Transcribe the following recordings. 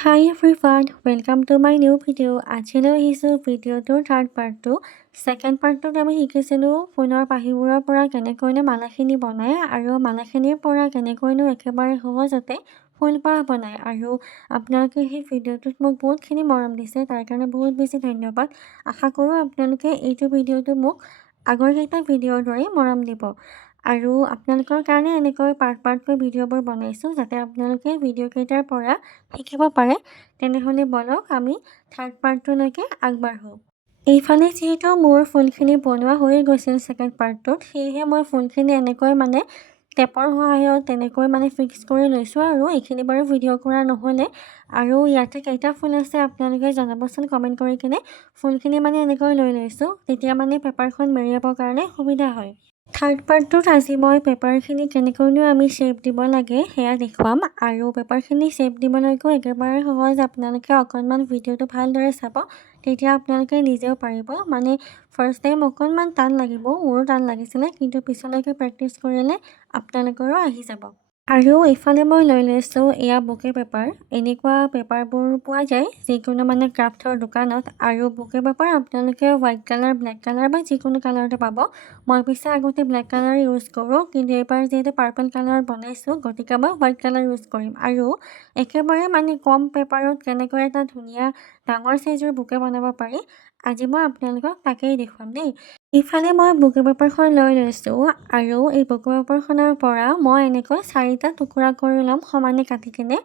Hi everyone, welcome to my new video. আজিলৈ আহিছোঁ ভিডিঅ'টোৰ থাৰ্ড পাৰ্টটো। ছেকেণ্ড পাৰ্টটোত আমি শিকিছিলোঁ ফোনৰ পাহিবোৰৰ পৰা কেনেকৈনো মালাখিনি বনায় আৰু মালাখিনিৰ পৰা কেনেকৈনো একেবাৰে সহজতে ফুলপাহ বনায়। আৰু আপোনালোকে সেই ভিডিঅ'টোত মোক বহুতখিনি মৰম দিছে, তাৰ কাৰণে বহুত বেছি ধন্যবাদ। আশা কৰোঁ আপোনালোকে এইটো ভিডিঅ'টো মোক আগৰকেইটা ভিডিঅ'ৰ দৰেই মৰম দিব। আৰু আপোনালোকৰ কাৰণে এনেকৈ পাৰ্টকৈ ভিডিঅ'বোৰ বনাইছোঁ যাতে আপোনালোকে ভিডিঅ'কেইটাৰ পৰা শিকিব পাৰে। তেনেহ'লে বলক আমি থাৰ্ড পাৰ্টটোলৈকে আগবাঢ়োঁ। এইফালে যিহেতু মোৰ ফুলখিনি বনোৱা হৈ গৈছিল ছেকেণ্ড পাৰ্টটোত, সেয়েহে মই ফুলখিনি এনেকৈ টেপৰ সহায়ত তেনেকৈ ফিক্স কৰি লৈছোঁ। আৰু এইখিনি বাৰু ভিডিঅ' কৰা নহ'লে। আৰু ইয়াতে কেইটা ফুল আছে আপোনালোকে জনাবচোন কমেণ্ট কৰি কিনে। ফুলখিনি এনেকৈ লৈ লৈছোঁ, তেতিয়া পেপাৰখন মেৰিয়াবৰ কাৰণে সুবিধা হয়। থাৰ্ড পাৰ্টটোত আজি মই পেপাৰখিনি কেনেকৈনো আমি শ্বেপ দিব লাগে সেয়া দেখুৱাম। আৰু পেপাৰখিনি শ্বেপ দিবলৈকো একেবাৰে সহজ, আপোনালোকে অকণমান ভিডিঅ'টো ভালদৰে চাব, তেতিয়া আপোনালোকে নিজেও পাৰিব। ফাৰ্ষ্ট টাইম অকণমান টান লাগিব, মোৰো টান লাগিছিলে, কিন্তু পিছলৈকে প্ৰেক্টিচ কৰিলে আপোনালোকৰো আহি যাব। আৰু এইফালে মই লৈ লৈছোঁ এয়া বুকে পেপাৰ। এনেকুৱা পেপাৰবোৰ পোৱা যায় যিকোনো ক্ৰাফ্টৰ দোকানত। আৰু বুকে পেপাৰ আপোনালোকে হোৱাইট কালাৰ, ব্লেক কালাৰ বা যিকোনো কালাৰতে পাব। মই পিছে আগতে ব্লেক কালাৰ ইউজ কৰোঁ, কিন্তু এইবাৰ যিহেতু পাৰ্পল কালাৰ বনাইছোঁ গতিকে মই হোৱাইট কালাৰ ইউজ কৰিম। আৰু একেবাৰে কম পেপাৰত কেনেকৈ এটা ধুনীয়া ডাঙৰ চাইজৰ বুকে বনাব পাৰি, আজি মই আপোনালোকক তাকেই দেখুৱাম দেই। ইফালে মই বুকে পেপাৰখন লৈ লৈছোঁ, আৰু এই বুকে পেপাৰখনৰ পৰা মই এনেকৈ 4টা টুকুৰা কৰি ল'ম সমানে কাটি কিনে।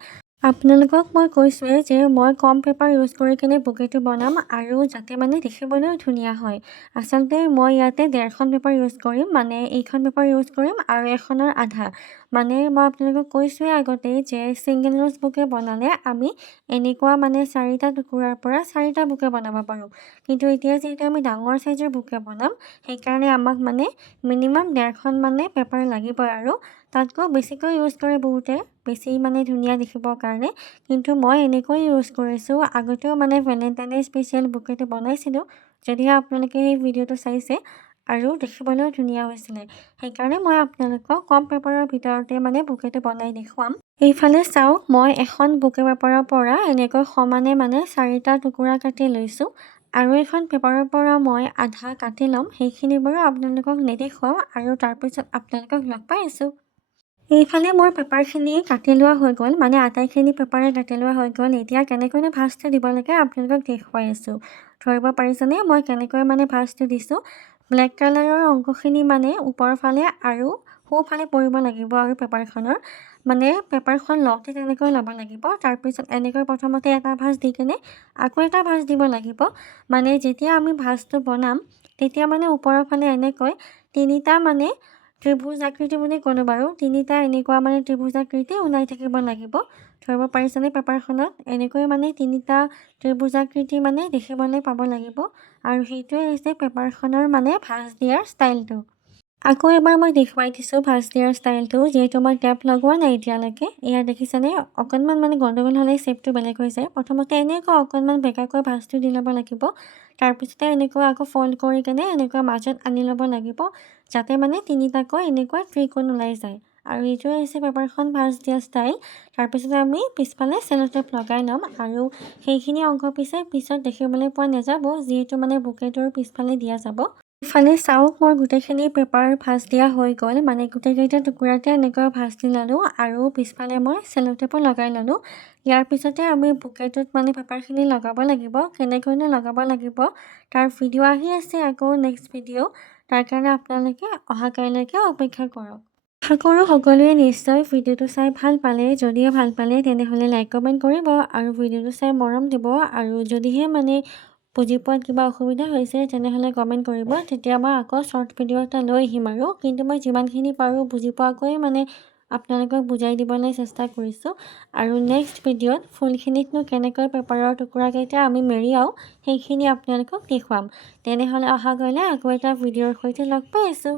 আপোনালোকক মই কৈছোঁৱে যে মই কম পেপাৰ ইউজ কৰি কিনে বুকেটো বনাম, আৰু যাতে দেখিবলৈও ধুনীয়া হয়। আচলতে মই ইয়াতে 1.5খন পেপাৰ ইউজ কৰিম, এইখন পেপাৰ ইউজ কৰিম আৰু এখনৰ আধা। মই আপোনালোকক কৈছোঁৱে আগতে যে ছিংগল ৰ'জ বুকে বনালে আমি এনেকুৱা 4টা টুকুৰাৰ পৰা 4টা বুকে বনাব পাৰোঁ। কিন্তু এতিয়া যিহেতু আমি ডাঙৰ চাইজৰ বুকে বনাম, সেইকাৰণে আমাক মিনিমাম 1.5খন পেপাৰ লাগিবই। আৰু তাতকৈ বেছিকৈ ইউজ কৰে বহুতে, বেছি ধুনীয়া দেখিবৰ কাৰণে। কিন্তু মই এনেকৈ ইউজ কৰিছোঁ। আগতেও ভেলেণ্টাইন ডে স্পেচিয়েল বুকেটো বনাইছিলোঁ, যদিহে আপোনালোকে সেই ভিডিঅ'টো চাইছে, আৰু দেখিবলৈও ধুনীয়া হৈছিলে। সেইকাৰণে মই আপোনালোকক কম পেপাৰৰ ভিতৰতে বুকেটো বনাই দেখুৱাম। এইফালে চাওক, মই এখন বুকে পেপাৰৰ পৰা এনেকৈ সমানে 4টা টুকুৰা কাটি লৈছোঁ। আৰু এখন পেপাৰৰ পৰা মই আধা কাটি ল'ম, সেইখিনি বাৰু আপোনালোকক নেদেখুৱাম। আৰু তাৰপিছত আপোনালোকক লগ পাই আছোঁ। এইফালে মোৰ পেপাৰখিনি কাটি লোৱা হৈ গ'ল, আটাইখিনি পেপাৰে কাটি লোৱা হৈ গ'ল। এতিয়া কেনেকৈনো ভাঁজটো দিব লাগে আপোনালোকক দেখুৱাই আছোঁ। ধৰিব পাৰিছেনে মই কেনেকৈ ভাঁজটো দিছোঁ? ব্লেক কালাৰৰ অংশখিনি ওপৰৰ ফালে আৰু সোঁফালে পৰিব লাগিব। আৰু পেপাৰখনৰ পেপাৰখন লওঁতে তেনেকৈ ল'ব লাগিব। তাৰপিছত এনেকৈ প্ৰথমতে এটা ভাঁজ দি কিনে আকৌ এটা ভাঁজ দিব লাগিব। যেতিয়া আমি ভাঁজটো বনাম তেতিয়া ওপৰৰ ফালে এনেকৈ 3টা ত্ৰিভুজ আকৃতি বুলি ক'লোঁ বাৰু, 3টা এনেকুৱা ত্ৰিভুজ আকৃতি ওলাই থাকিব লাগিব। ধৰিব পাৰিছেনে? পেপাৰখনত এনেকৈ 3টা ত্ৰিভুজ আকৃতি দেখিবলৈ পাব লাগিব। আৰু সেইটোৱে হৈছে পেপাৰখনৰ ভাঁজ দিয়াৰ ষ্টাইলটো। আকৌ এবাৰ মই দেখুৱাই দিছোঁ ভাঁজ দিয়াৰ ষ্টাইলটো, যিহেতু মই টেপ লগোৱা নাই এতিয়ালৈকে। এয়া দেখিছেনে? অকণমান গণ্ডগোল হ'লে শ্বেপটো বেলেগ হৈ যায়। প্ৰথমতে এনেকৈ অকণমান বেকাকৈ ভাঁজটো দি ল'ব লাগিব। তাৰপিছতে এনেকৈ আকৌ ফল্ড কৰি কিনে এনেকৈ মাজত আনি ল'ব লাগিব, যাতে 3টাকৈ এনেকুৱা ত্ৰিকোণ ওলাই যায়। আৰু এইটোৱে হৈছে পেপাৰখন ভাঁজ দিয়া ষ্টাইল। তাৰপিছতে আমি পিছফালে চেলো টেপ লগাই ল'ম। আৰু সেইখিনি অংশ পিছত দেখিবলৈ পোৱা নাযাব, যিহেতু বুকেটোৰ পিছফালে দিয়া যাব। ইফালে চাওক, মই গোটেইখিনি পেপাৰ ভাঁজ দিয়া হৈ গ'ল, গোটেইকেইটা টুকুৰাতে এনেকৈ ভাঁজ দি ল'লোঁ। আৰু পিছফালে মই চেলো টেপো লগাই ল'লোঁ। ইয়াৰ পিছতে আমি বুকেটোত পেপাৰখিনি লগাব লাগিব। কেনেকৈনো লগাব লাগিব তাৰ ভিডিঅ' আহি আছে, আকৌ নেক্সট ভিডিঅ'। তাৰ কাৰণে আপোনালোকে অহা কাইলৈকে অপেক্ষা কৰক। আশা কৰোঁ সকলোৱে নিশ্চয় ভিডিঅ'টো চাই ভাল পালে। যদিহে ভাল পালে তেনেহ'লে লাইক কমেণ্ট কৰিব আৰু ভিডিঅ'টো চাই মৰম দিব। আৰু যদিহে বুজি পোৱাত কিবা অসুবিধা হৈছে তেনেহ'লে কমেণ্ট কৰিব, তেতিয়া মই আকৌ শ্বৰ্ট ভিডিঅ' এটা লৈ আহিম। কিন্তু মই যিমানখিনি পাৰোঁ বুজি পোৱাকৈ আপোনালোকক বুজাই দিবলৈ চেষ্টা কৰিছোঁ। আৰু নেক্সট ভিডিঅ'ত ফুলখিনিতনো কেনেকৈ পেপাৰৰ টুকুৰাকেইটা আমি মেৰিয়াওঁ সেইখিনি আপোনালোকক দেখুৱাম। তেনেহ'লে অহা কাইলৈ আকৌ এটা ভিডিঅ'ৰ সৈতে লগ পাই আছোঁ।